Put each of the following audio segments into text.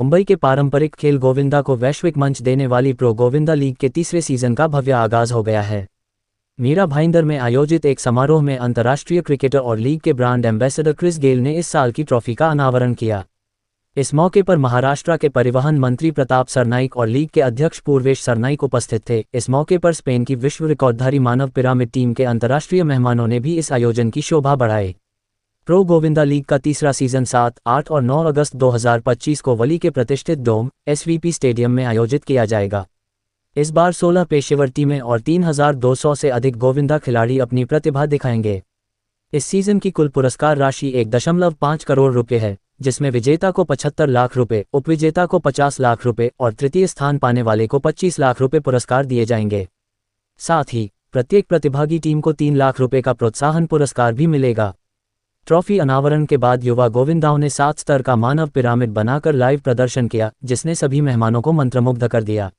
मुंबई के पारंपरिक खेल गोविंदा को वैश्विक मंच देने वाली प्रो गोविंदा लीग के तीसरे सीजन का भव्य आगाज हो गया है। मीरा भाईंदर में आयोजित एक समारोह में अंतर्राष्ट्रीय क्रिकेटर और लीग के ब्रांड एम्बेसडर क्रिस गेल ने इस साल की ट्रॉफी का अनावरण किया। इस मौके पर महाराष्ट्र के परिवहन मंत्री प्रताप सरनाइक और लीग के अध्यक्ष पूर्वेश सरनाइक उपस्थित थे। इस मौके पर स्पेन की विश्व रिकॉर्डधारी मानव पिरामिड टीम के अंतर्राष्ट्रीय मेहमानों ने भी इस आयोजन की शोभा बढ़ाई। प्रो गोविंदा लीग का तीसरा सीजन 7, 8 और 9 अगस्त 2025 को वली के प्रतिष्ठित डोम एसवीपी स्टेडियम में आयोजित किया जाएगा। इस बार 16 पेशेवर टीमें और 3200 से अधिक गोविंदा खिलाड़ी अपनी प्रतिभा दिखाएंगे। इस सीजन की कुल पुरस्कार राशि 1.5 करोड़ रुपये है, जिसमें विजेता को 75 लाख रुपये, उपविजेता को 50 लाख रुपये और तृतीय स्थान पाने वाले को 25 लाख रुपये पुरस्कार दिए जाएंगे। साथ ही प्रत्येक प्रतिभागी टीम को 3 लाख रुपये का प्रोत्साहन पुरस्कार भी मिलेगा। ट्रॉफी अनावरण के बाद युवा गोविंदाओं ने 7 स्तर का मानव पिरामिड बनाकर लाइव प्रदर्शन किया, जिसने सभी मेहमानों को मंत्रमुग्ध कर दिया।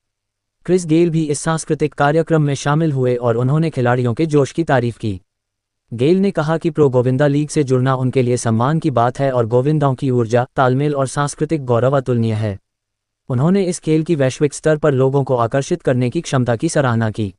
क्रिस गेल भी इस सांस्कृतिक कार्यक्रम में शामिल हुए और उन्होंने खिलाड़ियों के जोश की तारीफ की। गेल ने कहा कि प्रो गोविंदा लीग से जुड़ना उनके लिए सम्मान की बात है और गोविंदाओं की ऊर्जा, तालमेल और सांस्कृतिक गौरव अतुलनीय है। उन्होंने इस खेल की वैश्विक स्तर पर लोगों को आकर्षित करने की क्षमता की सराहना की।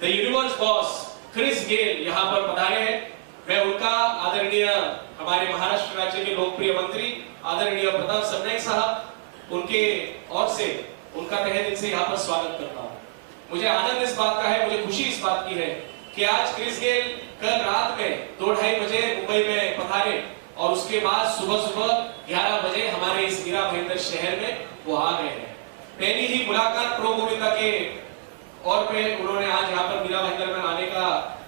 The universe boss Chris Gayle यहाँ पर पधारे हैं। मैं उनका आदरणीय हमारे महाराष्ट्र राज्य के लोकप्रिय मंत्री आदरणीय प्रताप सरनाइक साहब, उनके ओर से उनका तहे दिल से यहाँ पर स्वागत करता हूँ। मुझे आनंद इस बात का है, मुझे खुशी इस बात की है कि आज क्रिस गेल कल रात में 2-2:30 बजे मुंबई में पधारे और उसके बाद सुबह 11 बजे हमारे इस मीरा भाईंदर शहर में वो आ गए हैं। पहली ही मुलाकात प्रो गोविंदा के और पे उन्होंने आज यहाँ पर मीरा भाईंदर में आने का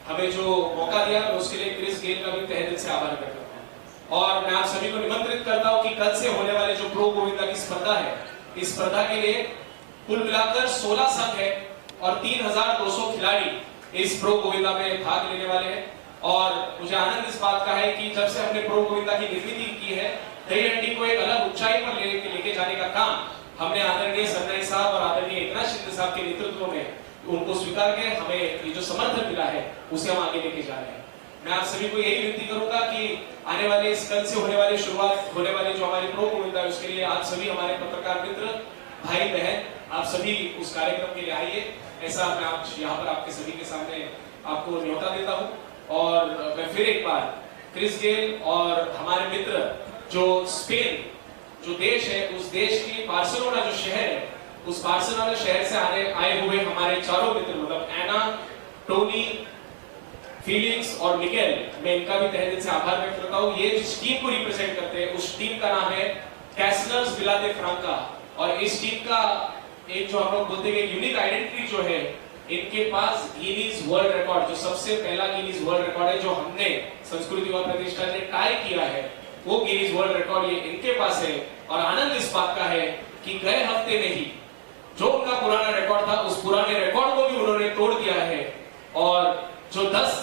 हमें जो मौका दिया, तो उसके लिए क्रिस गेल का भी तहे दिल से आभार करता हूँ। और मैं आप सभी को निमंत्रित करता हूँ कि कल से होने वाले जो प्रो गोविंदा की स्पर्धा है, इस स्पर्धा के लिए कुल मिलाकर 16 संघ है और 3200 खिलाड़ी इस प्रो गोविंदा में भाग लेने वाले हैं। और मुझे आनंद इस बात का है कि जब से हमने प्रो गोविंदा की निर्मित की है, दही हंडी को एक अलग ऊंचाई पर लेके जाने का काम हमने आदरणीय सरनाइक साहब और आदरणीय एकनाथ शिंदे साहब के नेतृत्व में उनको स्वीकार के हमें ये जो समर्थन मिला है उसे हम आगे लेके जा रहे हैं। मैं आप सभी को यही विनती करूंगा कि आने वाले इस कल से होने वाले शुरुआत होने वाले जो हमारे प्रो गोविंदा है, उसके लिए आप सभी हमारे पत्रकार मित्र, भाई बहन, आप सभी उस कार्यक्रम के लिए आइए, ऐसा मैं आज यहाँ पर आपके सभी के सामने आपको न्योता देता हूँ। और मैं फिर एक बार क्रिस गेल और हमारे मित्र जो स्पेन जो देश है, उस देश की बार्सिलोना जो शहर है, उस बार्सिलोना शहर से आए हुए हमारे चारों मित्र, मतलब एना, टोनी, फीलिक्स और मिकेल, मैं इनका भी तहे दिल से आभार व्यक्त करता हूँ। ये जिस टीम को रिप्रेजेंट करते हैं, उस टीम का नाम है कैसलर्स विला दे फ्रांका। और इस टीम का एक जो हम लोग बोलते हैं यूनिक आइडेंटिटी जो है, इनके पास गिनीज वर्ल्ड रिकॉर्ड, जो सबसे पहला गिनीज वर्ल्ड रिकॉर्ड है, जो हमने संस्कृति व प्रतिष्ठान ने टाई किया है, वो गिनीज वर्ल्ड रिकॉर्ड ये इनके पास है। और आनंद इस बात का है कि गए हफ्ते में ही जो उनका पुराना रिकॉर्ड था, उस पुराने रिकॉर्ड को भी उन्होंने तोड़ दिया है। और जो 10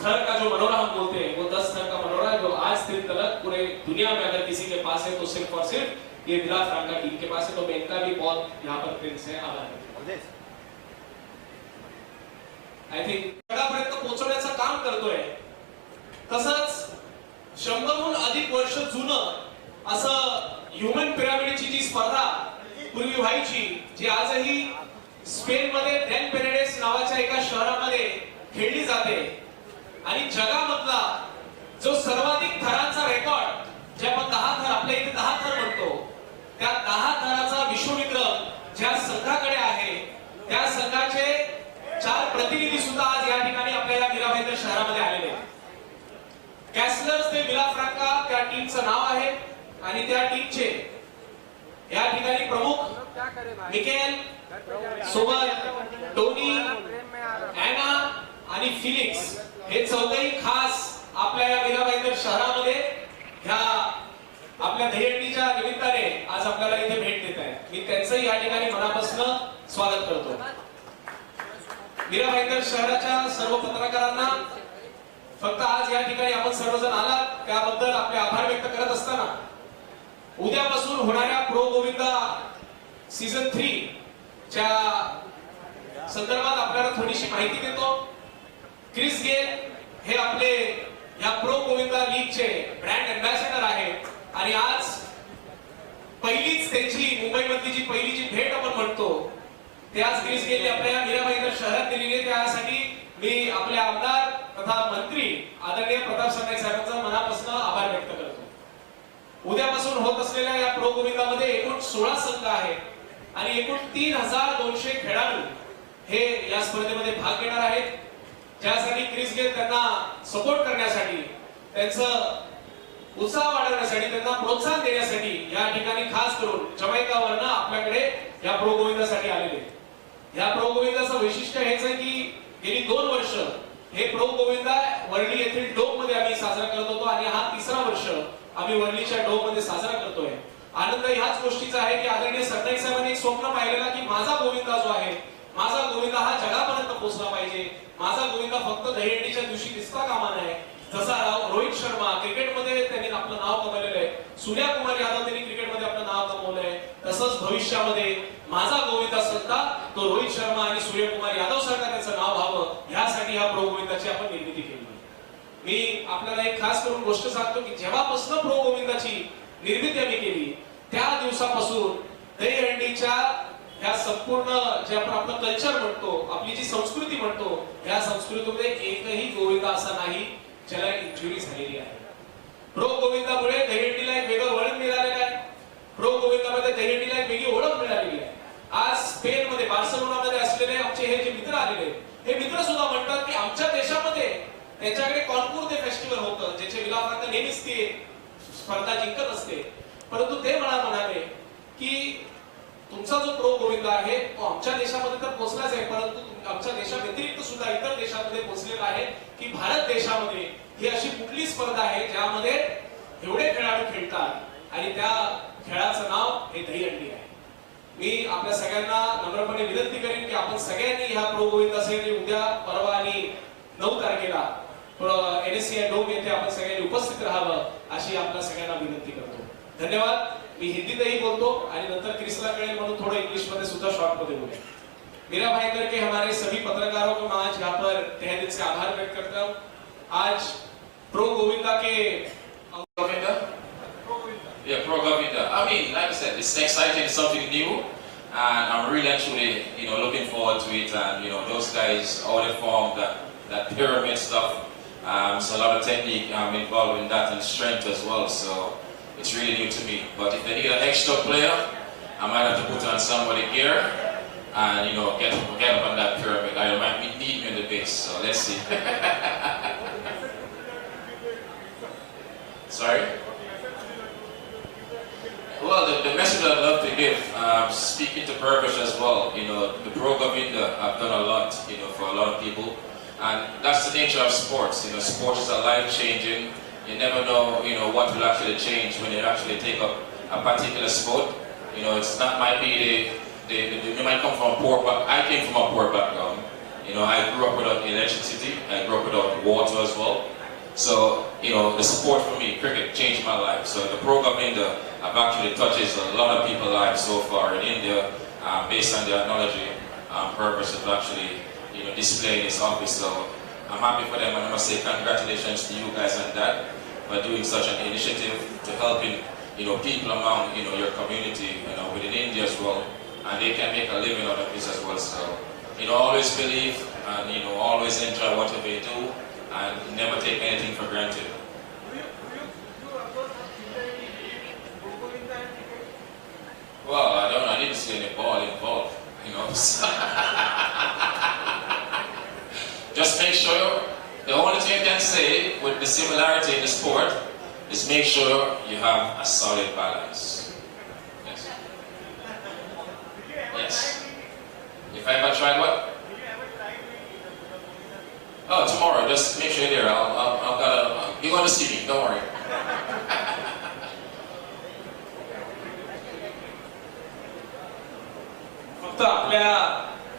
थर का जो मनोरा हम बोलते हैं, वो 10 थर का मनोरा जो आज दिन तक पूरे दुनिया में अगर किसी के पास है तो सिर्फ और सिर्फ ये विला फ्रांका टीम के पास है। तो मैं इनका भी बहुत यहाँ पर प्रेम से आभार करता हूँ। आय थिंक जगापर्यंत पोहोचवण्याचं काम करतोय। तसंच 100हून अधिक वर्ष जुनं असं ह्यूमन पिरामिडची जी स्पर्धा पूर्वी व्हायची, जी आजही स्पेन मध्ये डेन पेरेडेस नावाच्या एका शहरामध्ये खेळली जाते आणि जगामधला जो सर्वाधिक थरांचा रेकॉर्ड जे आपण 10 थर आपल्या इथे 10 थर म्हणतो त्या 10 थराचा विश्वविक्रम ज्या संघाकडे आहे त्या संघाचे 4 प्रतिनिधी सुद्धा आज या ठिकाणी आपल्या या मीरा भाईंदर शहरामध्ये आलेले आहेत. कॅसलर्स ते विलाफ्रांका त्या टीमचं नाव आहे आणि त्या टीमचे या ठिकाणी प्रमुख मिकेल सोबत टोनी ॲना आणि फिलिक्स हे चौघही खास आपल्या या मीरा भाईंदर शहरामध्ये ह्या आपल्या दहीहंडीच्या निमित्ताने आज आपल्याला इथे भेट देत आहेत. मी त्यांचंही या ठिकाणी मनापासून स्वागत करतो. मीरा भाईंदर शहराच्या सर्व पत्रकारांना फक्त आज या ठिकाणी आपण सर्वजण आलात त्याबद्दल आपले आभार व्यक्त करत असताना उद्यापासून होणाऱ्या प्रो गोविंदा सीझन 3 च्या संदर्भात आपल्याला थोडीशी माहिती देतो. क्रिस गेल हे आपले या प्रो गोविंदा लीगचे ब्रँड अँबॅसेडर आहेत आणि आज पहिलीच त्यांची मुंबईमधली जी पहिली जी भेट आपण म्हणतो ते आज क्रिस गेलने आपल्या या मीरा भाईंदर शहरात दिलेली आहे. त्यासाठी मी आपले आमदार तथा मंत्री आदरणीय प्रताप सरनाईक साहेबांचा मनापासून आभार व्यक्त करतो. उद्यापासून होत असलेल्या या प्रो गोविंदामध्ये एकूण 16 संघ आहेत आणि एकूण 3200 खेळाडू हे या स्पर्धेमध्ये भाग घेणार आहेत. ज्यासाठी क्रिस गेल त्यांना सपोर्ट करण्यासाठी त्यांचं उत्साह वाढवण्यासाठी त्यांना प्रोत्साहन देण्यासाठी या ठिकाणी खास करून जमैकावरनं आपल्याकडे या प्रो गोविंदासाठी आलेले. या प्रो गोविंदाचं वैशिष्ट्य हेच आहे की गेली 2 वर्ष हे प्रो गोविंदा वर्ली येथील डोम मध्ये आम्ही साजरा करत होतो आणि हा 3रा वर्ष आम्ही वर्लीच्या डोम मध्ये साजरा करतोय. आनंद ह्याच गोष्टीचा आहे की आदरणीय सरनाईक साहेबांनी एक स्वप्न पाहिलेला की माझा गोविंदा जो आहे माझा गोविंदा हा जगापर्यंत पोहोचला पाहिजे. माझा गोविंदा फक्त दहीहंडीच्या दिवशी दिसता कामा नये. जसा रोहित शर्मा क्रिकेटमध्ये त्यांनी आपलं नाव कमवलेलं आहे, सूर्यकुमार यादव त्यांनी क्रिकेटमध्ये आपलं नाव कमवलंय, तसंच भविष्यामध्ये माझा गोविंदा सुद्धा तो रोहित शर्मा आणि सूर्यकुमार यादव सारखा त्याचं नाव व्हावं यासाठी ह्या प्रो गोविंदाची आपण निर्मिती केली. मी आपल्याला एक खास करून गोष्ट सांगतो की जेव्हापासून प्रो गोविंदाची निर्मिती आम्ही केली त्या दिवसापासून दहीहंडीच्या ह्या संपूर्ण जे आपण आपलं कल्चर म्हणतो आपली जी संस्कृती म्हणतो या संस्कृतीमध्ये एकही गोविंदा असा नाही ज्याला इंजुरी झालेली आहे. प्रो गोविंदामुळे दहीहंडीला एक वेगळं वळण मिळालेलं आहे. प्रो गोविंदामध्ये दहीहंडीला एक वेगळी ओळख मिळालेली आहे. आज स्पेन मध्ये बार्सिलोनामध्ये असलेले आमचे हे जे मित्र आलेले हे मित्र सुद्धा म्हणतात की आमच्या देशामध्ये त्यांच्याकडे कॉन्कूर दे फेस्टिवल होतं ज्याचे विलाफ्रांका नेहमीच ती स्पर्धा जिंकत असते, परंतु ते मला म्हणाले की तुमचा जो प्रो गोविंदा आहे तो आमच्या देशामध्ये तर पोहोचलाच आहे परंतु आमच्या देशाव्यतिरिक्त सुद्धा इतर देशांमध्ये पोहोचलेला आहे की भारत देशामध्ये ही अशी कुठली स्पर्धा आहे ज्यामध्ये एवढे खेळाडू खेळतात आणि त्या खेळाचं नाव हे दहीहंडी आहे. मी आपल्या सगळ्यांना नम्रपणे विनंती करेन की आपण सगळ्यांनी ह्या प्रो गोविंदासाठी उद्या परवा आणि 9 तारखेला NSCI डोम येथे आपण सगळ्यांनी उपस्थित राहावं अशी आपल्या सगळ्यांना विनंती करतो. धन्यवाद. मी हिंदीतही बोलतो आणि नंतर क्रिसला कळेल म्हणून थोड़ा इंग्लिश में सुधा शॉर्ट में बोले. मीरा भाईंदर के हमारे सभी पत्रकारों को मैं आज यहाँ पर तहे दिल से आभार व्यक्त करता हूँ. आज pro Govinda K Govinda? Yeah, Pro Govinda. I mean, like I said, it's exciting, it's something new, and I'm really actually, looking forward to it. And those guys, all they form that pyramid stuff. So a lot of technique involved in that and strength as well. So it's really new to me. But if they need an extra player, I might have to put on somebody gear and get up on that pyramid. I might need me in the base. So let's see. Sorry. Well, the message I'd love to give, speaking to Purpose as well, the Pro Govinda, I've done a lot, for a lot of people. And that's the nature of sports. Sports is a life-changing. You never know, what will actually change when you actually take up a particular sport. It's not might be you might come from a poor background. I came from a poor background. I grew up without electricity. I grew up without water as well. So, the sport for me, cricket, changed my life. So the Pro Govinda actually touches a lot of people's lives so far in India, based on the technology Purpose of actually, displaying this office. So I'm happy for them, and I must say congratulations to you guys on that, by doing such an initiative to helping, people among, your community, within India as well, and they can make a living out of this as well. So, always believe and always enjoy whatever you do and never take anything for granted. Well, I didn't see any ball involved, Just make sure, the only thing I can say with the similarity in the sport is make sure you have a solid balance. Yes. Yes. If I ever tried what? Oh, tomorrow, just make sure you're there. You're going to see me, don't worry. फक्त आपल्या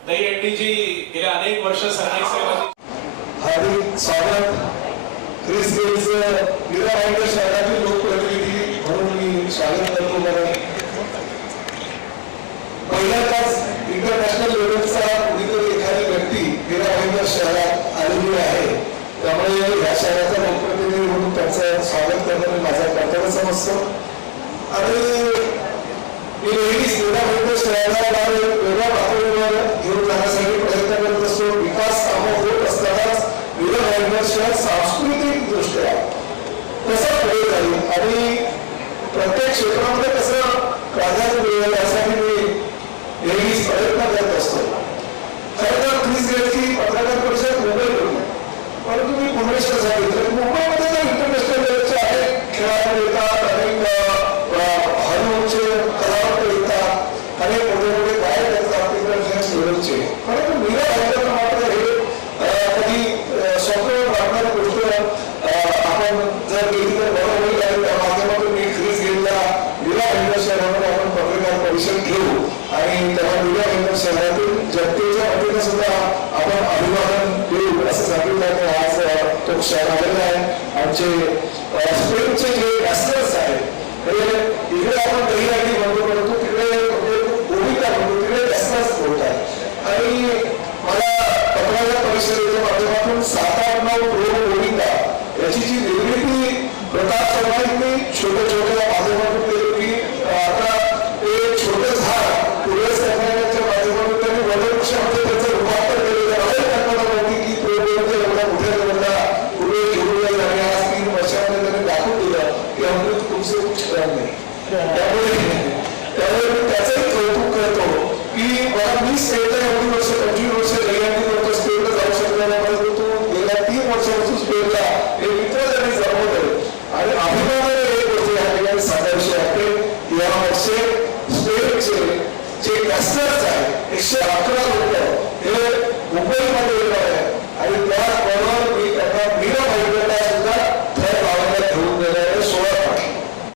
दहीहंडीची गेल्या अनेक वर्ष सरकारी सेवा हार्दिक स्वागत. Chris गेलचं Mira Bhayandar शहरातील लोकप्रतिनिधी म्हणून मी स्वागत करतो. मला पहिल्यांदाच इंटरनॅशनल लेवलचा कुणीतरी एखादी व्यक्ती मीरा भाईंदर शहरात आलेली आहे, त्यामुळे या शहराचा लोकप्रतिनिधी म्हणून त्यांचं स्वागत करणं माझा कर्तव्य समजतो. आणि मी नेहमीच मीरा भाईंदर शहराला वेगळ्या पातळीवर घेऊन जाण्यासाठी प्रयत्न करत असतो. विकास कामं होत असतानाच मीरा भाईंदर शहर सांस्कृतिक दृष्ट्या कसं पुढे जाईल आणि प्रत्येक क्षेत्रामध्ये कसं प्राधान्य मिळेल यासाठी मी नेहमीच प्रयत्न करत असतो. खरं तर क्रिस गेलची पत्रकार परिषद मुंबईत होती, परंतु मी भुवनेश्वर सांगितलं मुंबईमध्ये जर इंटरनॅशनल लेवलचे अनेक खेळाडू येतात, अनेक हॉलिवूडचे कलावंत येतात, अनेक मोठे मोठे गायक येतात इंटरनॅशनल लेवलचे, परंतु मीरा भाईंदर मात्र हे कधी स्वप्न वाटणारी गोष्ट आपण जर केली तर बरोबर होईल. आणि त्या माध्यमातून मी क्रिस गेलला मीरा भाईंदर शहरामध्ये आपण पत्रकार परिषद घेऊ आणि तेव्हा मीरा भाईंदर शहरातील जनतेच्या वतीनं सुद्धा आपण अभिवादन देऊ असं सांगितलं. तर आज तो शहर आलेला आहे. आमचे स्पेनचे जे रॅस्टर्स आहेत, इकडे आपण दहीहंडी म्हणतो, परंतु तिकडे भूमिका म्हणतो, तिकडे रॅस्टर्स बोलतात. आणि मला पत्रकार परिषदेच्या माध्यमातून 7-8-9 प्रो भूमिका याची जी निर्मिती प्रताप चव्हाणांनी छोट्या छोट्या माध्यमातून